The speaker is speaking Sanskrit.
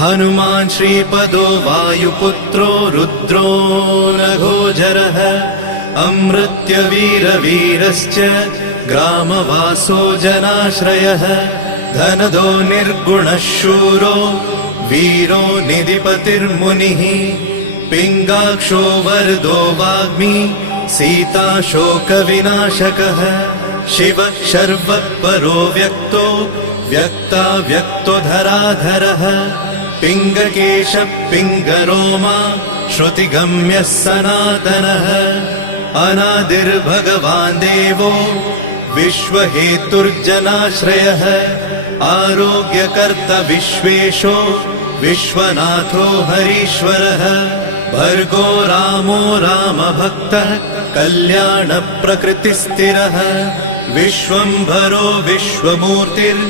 हनुमान् श्रीपदो वायुपुत्रो रुद्रो नघोजरः अमृत्यवीरवीरश्च ग्रामवासो जनाश्रयः धनदो निर्गुणः शूरो वीरो निधिपतिर्मुनिः पिङ्गाक्षो वरदो वाग्मी सीता शोकविनाशकः शिवः शर्वः परो व्यक्तो व्यक्तो धराधरः पिङ्गकेशः पिङ्गरोमा श्रुतिगम्यः सनातनः अनादिर्भगवान् देवो विश्वहेतुर्जनाश्रयः आरोग्यकर्ता विश्वेशो विश्वनाथो हरीश्वरः भर्गो रामो रामभक्तः कल्याणप्रकृतिस्थिरः विश्वम्भरो विश्वमूर्तिर्